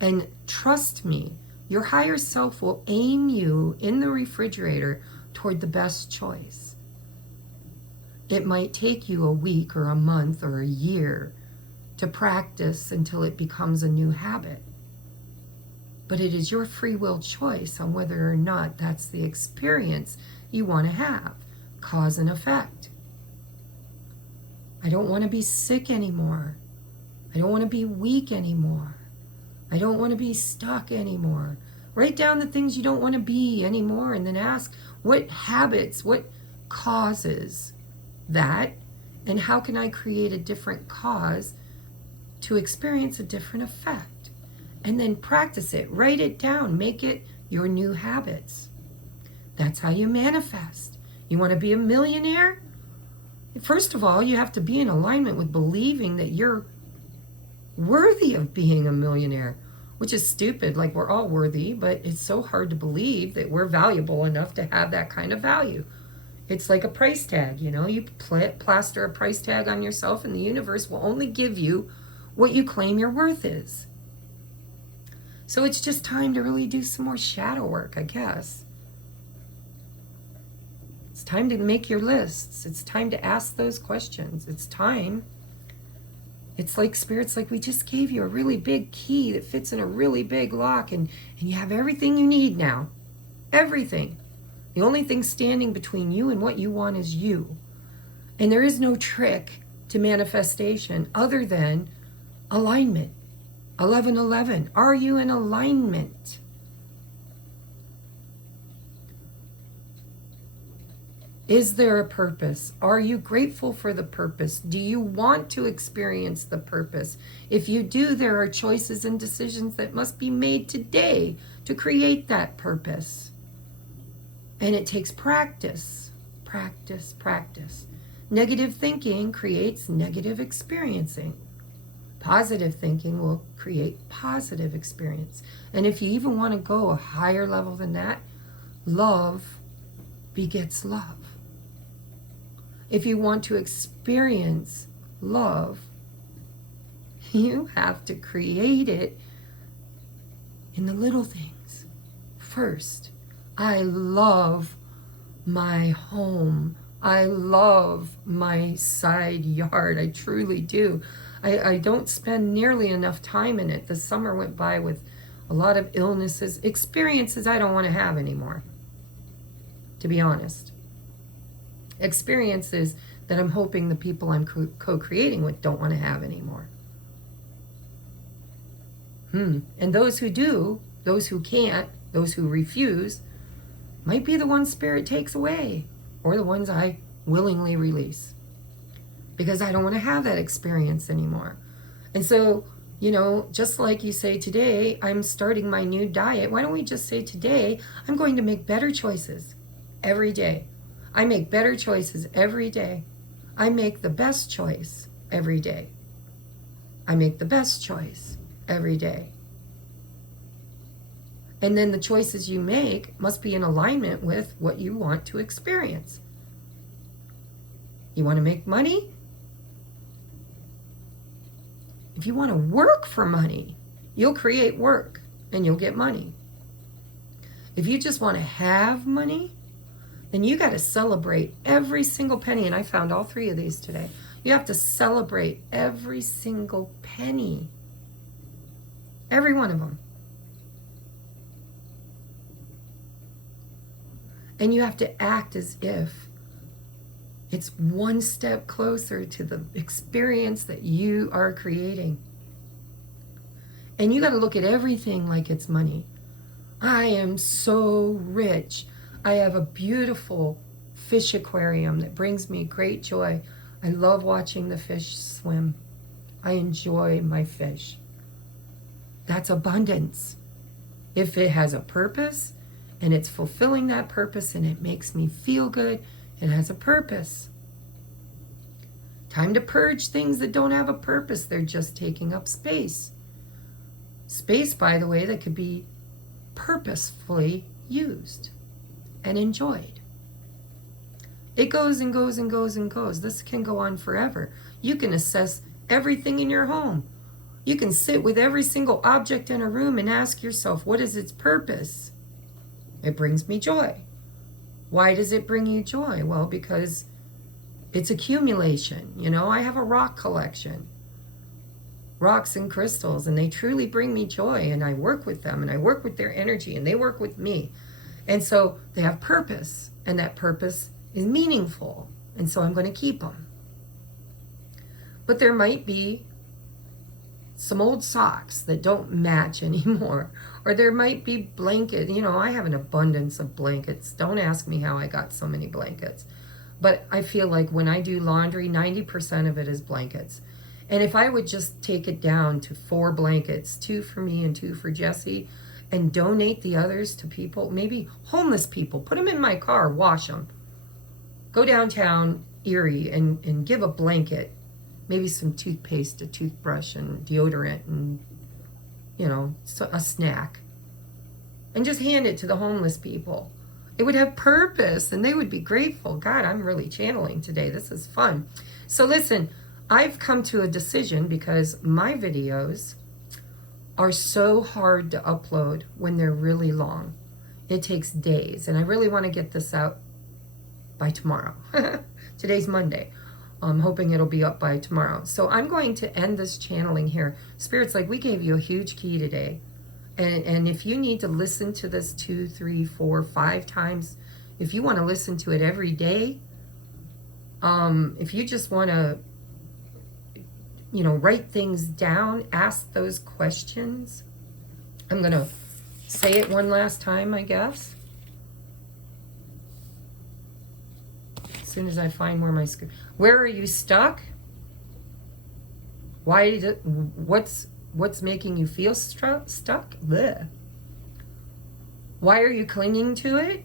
And trust me, your higher self will aim you in the refrigerator toward the best choice. It might take you a week or a month or a year to practice until it becomes a new habit. But it is your free will choice on whether or not that's the experience you want to have. Cause and effect. I don't want to be sick anymore. I don't want to be weak anymore. I don't want to be stuck anymore. Write down the things you don't want to be anymore and then ask what habits, what causes that, and how can I create a different cause to experience a different effect? And then practice it, write it down, make it your new habits. That's how you manifest. You want to be a millionaire? First of all, you have to be in alignment with believing that you're worthy of being a millionaire, which is stupid. Like, we're all worthy, but it's so hard to believe that we're valuable enough to have that kind of value. It's like a price tag, you know. You plaster a price tag on yourself, and the universe will only give you what you claim your worth is. So it's just time to really do some more shadow work, I guess. It's time to make your lists. It's time to ask those questions. It's time. It's like Spirit's like, we just gave you a really big key that fits in a really big lock, and you have everything you need now. Everything. The only thing standing between you and what you want is you. And there is no trick to manifestation other than alignment. 1111. Are you in alignment? Is there a purpose? Are you grateful for the purpose? Do you want to experience the purpose? If you do, there are choices and decisions that must be made today to create that purpose. And it takes practice, practice, practice. Negative thinking creates negative experiencing. Positive thinking will create positive experience. And if you even want to go a higher level than that, love begets love. If you want to experience love, you have to create it in the little things. First, I love my home. I love my side yard. I truly do. I don't spend nearly enough time in it. The summer went by with a lot of illnesses, experiences I don't want to have anymore, to be honest. Experiences that I'm hoping the people I'm co-creating with don't want to have anymore. And those who do, those who can't, those who refuse, might be the ones Spirit takes away, or the ones I willingly release, because I don't want to have that experience anymore. And so, you know, just like you say today, I'm starting my new diet. Why don't we just say today, I'm going to make better choices every day. I make better choices every day. I make the best choice every day. I make the best choice every day. And then the choices you make must be in alignment with what you want to experience. You want to make money? If you want to work for money, you'll create work and you'll get money. If you just want to have money, then you got to celebrate every single penny. And I found all three of these today. You have to celebrate every single penny. Every one of them. And you have to act as if it's one step closer to the experience that you are creating. And you got to look at everything like it's money. I am so rich. I have a beautiful fish aquarium that brings me great joy. I love watching the fish swim. I enjoy my fish. That's abundance. If it has a purpose and it's fulfilling that purpose and it makes me feel good, it has a purpose. Time to purge things that don't have a purpose. They're just taking up space. Space, by the way, that could be purposefully used and enjoyed. It goes and goes and goes and goes. This can go on forever. You can assess everything in your home. You can sit with every single object in a room and ask yourself, what is its purpose? It brings me joy. Why does it bring you joy? Well, because it's accumulation. You know, I have a rock collection. Rocks and crystals, and they truly bring me joy, and I work with them, and I work with their energy, and they work with me. And so they have purpose, and that purpose is meaningful, and so I'm going to keep them. But there might be some old socks that don't match anymore, or there might be blankets. You know, I have an abundance of blankets. Don't ask me how I got so many blankets. But I feel like when I do laundry, 90% of it is blankets. And if I would just take it down to 4 blankets, 2 for me and 2 for Jesse, and donate the others to people, maybe homeless people, put them in my car, wash them. Go downtown Erie and give a blanket, maybe some toothpaste, a toothbrush, and deodorant, and, you know, a snack. And just hand it to the homeless people. It would have purpose and they would be grateful. God, I'm really channeling today. This is fun. So listen, I've come to a decision because my videos are so hard to upload when they're really long. It takes days, and I really want to get this out by tomorrow. Today's Monday. I'm hoping it'll be up by tomorrow. So I'm going to end this channeling here. Spirit's like, we gave you a huge key today. And if you need to listen to this 2, 3, 4, 5 times, if you want to listen to it every day, if you just want to, you know, write things down, ask those questions. I'm going to say it one last time, I guess. As soon as I find where my screen... Where are you stuck? Why did it... What's making you feel stuck? Blech. Why are you clinging to it?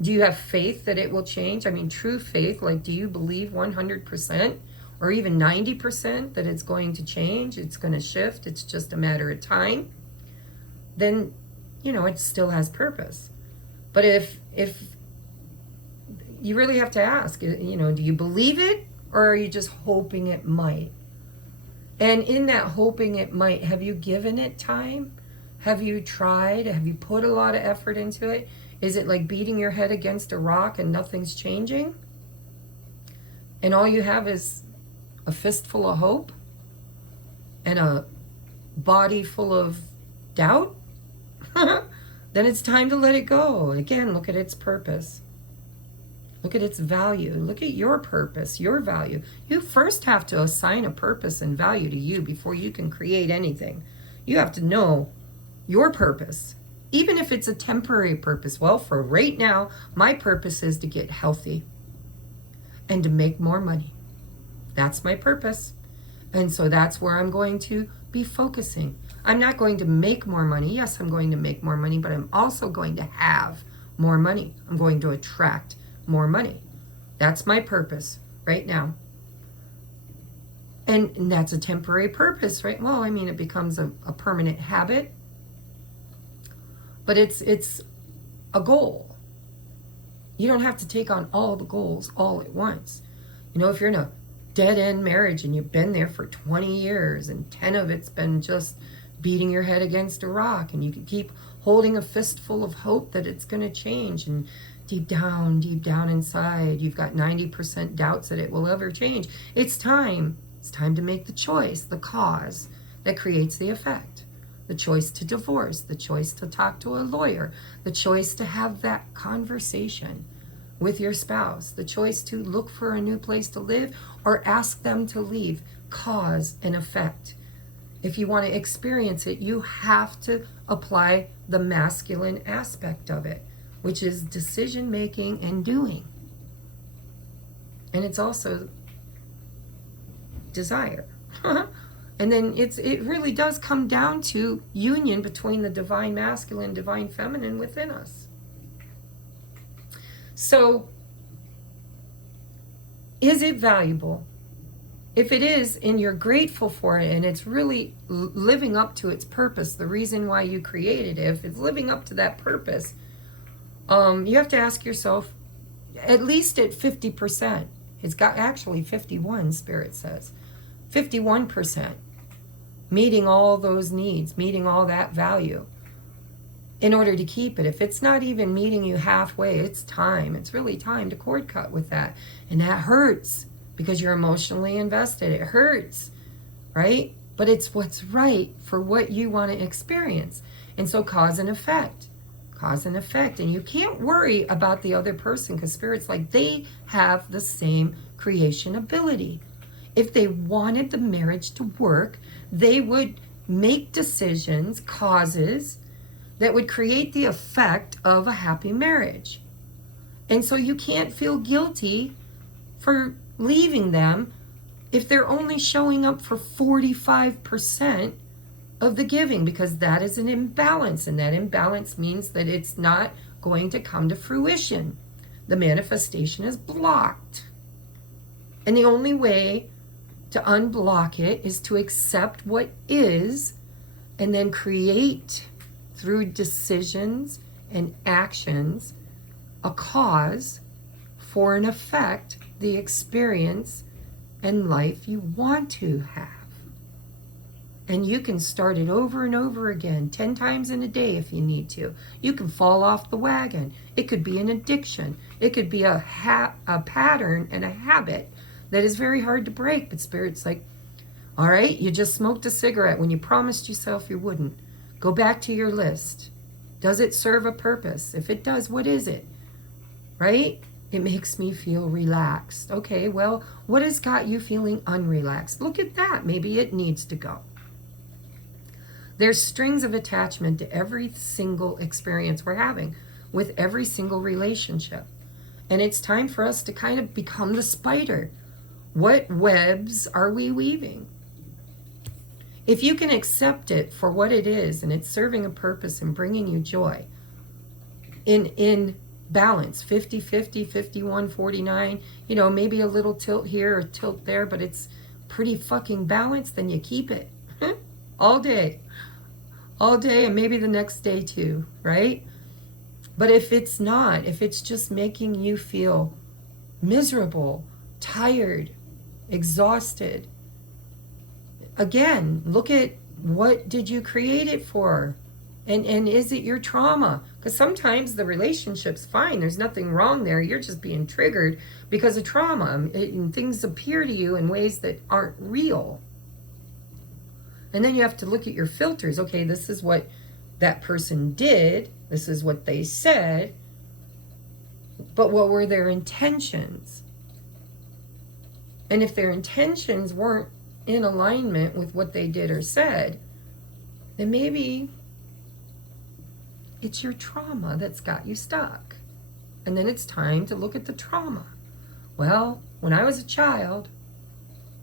Do you have faith that it will change? I mean, true faith, like, do you believe 100% or even 90% that it's going to change, it's going to shift, it's just a matter of time? Then, you know, it still has purpose. But if you really have to ask, you know, do you believe it or are you just hoping it might? And in that hoping it might, have you given it time? Have you tried? Have you put a lot of effort into it? Is it like beating your head against a rock and nothing's changing? And all you have is a fistful of hope and a body full of doubt? Then it's time to let it go. Again, look at its purpose. Look at its value. Look at your purpose, your value. You first have to assign a purpose and value to you before you can create anything. You have to know your purpose, even if it's a temporary purpose. Well, for right now, my purpose is to get healthy and to make more money. That's my purpose. And so that's where I'm going to be focusing. I'm not going to make more money. Yes, I'm going to make more money, but I'm also going to have more money. I'm going to attract more money. That's my purpose right now. And that's a temporary purpose, right? Well, I mean, it becomes a permanent habit, but it's a goal. You don't have to take on all the goals all at once. You know, if you're in a dead-end marriage and you've been there for 20 years and 10 of it's been just beating your head against a rock, and you can keep holding a fistful of hope that it's going to change, and deep down inside, you've got 90% doubts that it will ever change. It's time. It's time to make the choice, the cause that creates the effect. The choice to divorce, the choice to talk to a lawyer, the choice to have that conversation with your spouse, the choice to look for a new place to live or ask them to leave. Cause and effect. If you want to experience it, you have to apply the masculine aspect of it, which is decision making and doing. And it's also desire. And then it really does come down to union between the divine masculine, divine feminine within us. So, is it valuable? If it is, and you're grateful for it, and it's really living up to its purpose, the reason why you created it, if it's living up to that purpose, you have to ask yourself, at least at 50%. It's got actually 51, Spirit says. 51%. Meeting all those needs, meeting all that value in order to keep it. If it's not even meeting you halfway, it's time. It's really time to cord cut with that. And that hurts because you're emotionally invested. It hurts, right? But it's what's right for what you want to experience. And so cause and effect. Cause and effect. And you can't worry about the other person because Spirit's like they have the same creation ability. If they wanted the marriage to work, they would make decisions, causes, that would create the effect of a happy marriage. And so you can't feel guilty for leaving them if they're only showing up for 45% of the giving, because that is an imbalance, and that imbalance means that it's not going to come to fruition. The manifestation is blocked. And the only way to unblock it is to accept what is and then create through decisions and actions a cause for an effect, the experience and life you want to have. And you can start it over and over again, 10 times in a day if you need to. You can fall off the wagon. It could be an addiction. It could be a pattern and a habit that is very hard to break. But Spirit's like, all right, you just smoked a cigarette when you promised yourself you wouldn't. Go back to your list. Does it serve a purpose? If it does, what is it? Right? It makes me feel relaxed. Okay, well, what has got you feeling unrelaxed? Look at that. Maybe it needs to go. There's strings of attachment to every single experience we're having with every single relationship. And it's time for us to kind of become the spider. What webs are we weaving? If you can accept it for what it is and it's serving a purpose and bringing you joy, in balance, 50-50, 51-49, you know, maybe a little tilt here or tilt there, but it's pretty fucking balanced, then you keep it all day, and maybe the next day too, right? But if it's not, if it's just making you feel miserable, tired, exhausted, again, look at what did you create it for? And is it your trauma? Because sometimes the relationship's fine. There's nothing wrong there. You're just being triggered because of trauma. And things appear to you in ways that aren't real. And then you have to look at your filters. Okay, this is what that person did. This is what they said. But what were their intentions? And if their intentions weren't in alignment with what they did or said, then maybe it's your trauma that's got you stuck. And then it's time to look at the trauma. Well, when I was a child,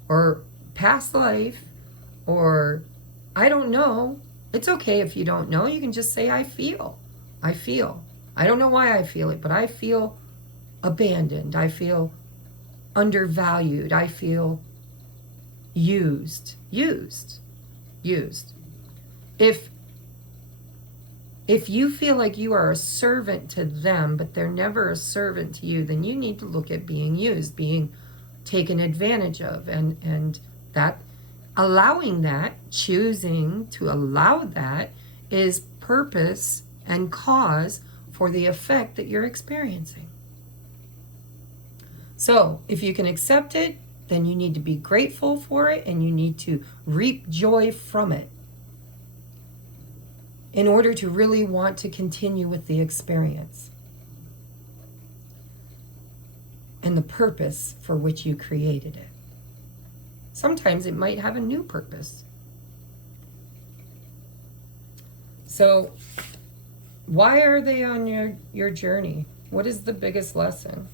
or past life, or I don't know. It's okay if you don't know. You can just say, I feel. I feel. I don't know why I feel it, but I feel abandoned. I feel undervalued. I feel used. If you feel like you are a servant to them, but they're never a servant to you, then you need to look at being used, being taken advantage of, and that allowing that, choosing to allow that, is purpose and cause for the effect that you're experiencing. So if you can accept it, then you need to be grateful for it and you need to reap joy from it in order to really want to continue with the experience and the purpose for which you created it. Sometimes it might have a new purpose. So why are they on your journey? What is the biggest lesson,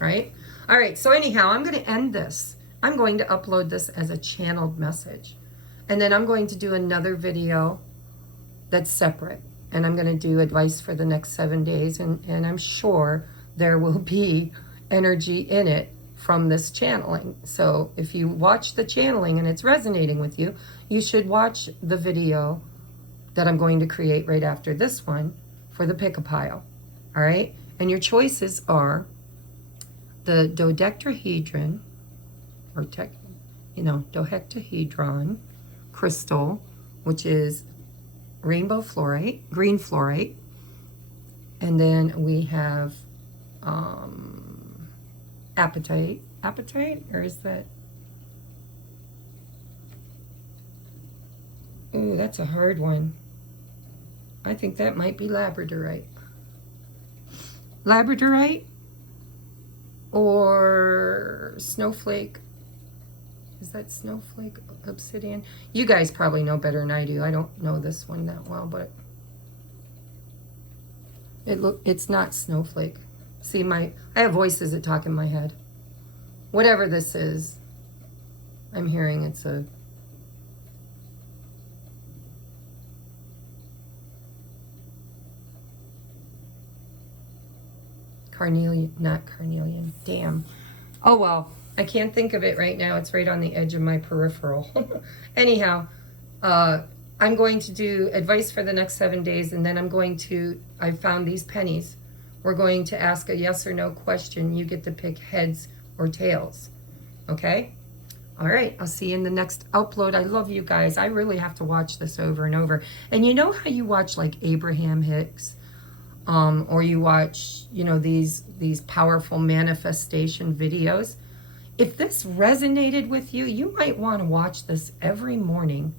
right? All right, so anyhow, I'm going to end this. I'm going to upload this as a channeled message. And then I'm going to do another video that's separate. And I'm going to do advice for the next 7 days. And I'm sure there will be energy in it from this channeling. So if you watch the channeling and it's resonating with you, you should watch the video that I'm going to create right after this one for the pick-a-pile. All right? And your choices are the dodecahedron, or dodecahedron crystal, which is rainbow fluorite, green fluorite. And then we have apatite, or is that? Ooh, that's a hard one. I think that might be labradorite. Labradorite or snowflake. Is that snowflake obsidian? You guys probably know better than I do. I don't know this one that well, but it's not snowflake. See, I have voices that talk in my head. Whatever this is, I'm hearing it's a carnelian, not carnelian. Damn. Oh well, I can't think of it right now. It's right on the edge of my peripheral. Anyhow, I'm going to do advice for the next 7 days, and then I found these pennies We're going to ask a yes or no question. You get to pick heads or tails. Okay? All right, I'll see you in the next upload. I love you guys. I really have to watch this over and over. And you know how you watch like Abraham Hicks, or you watch, you know, these powerful manifestation videos? If this resonated with you, you might want to watch this every morning.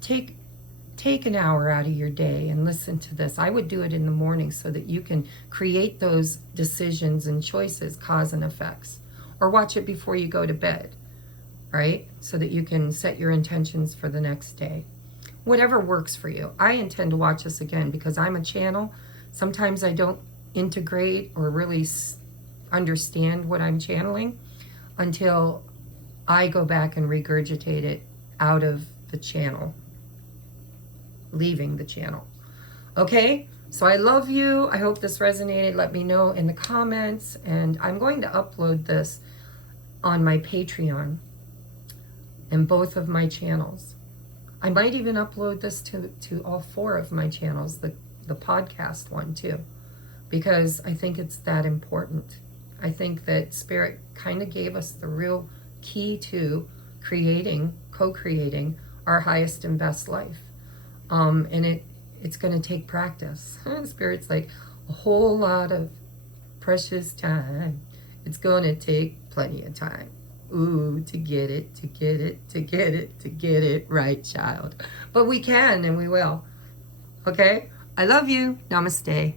Take an hour out of your day and listen to this. I would do it in the morning so that you can create those decisions and choices, cause and effects. Or watch it before you go to bed, right? So that you can set your intentions for the next day. Whatever works for you. I intend to watch this again because I'm a channel. Sometimes I don't integrate or really understand what I'm channeling until I go back and regurgitate it out of the channel, leaving the channel. Okay, so I love you. I hope this resonated. Let me know in the comments, and I'm going to upload this on my Patreon and both of my channels. I might even upload this to all 4 of my channels, the podcast one too, because I think it's that important. I think that Spirit kind of gave us the real key to creating, co-creating our highest and best life. And it's going to take practice. Spirit's like, a whole lot of precious time. It's going to take plenty of time. Ooh, to get it right, child. But we can and we will. Okay? I love you. Namaste.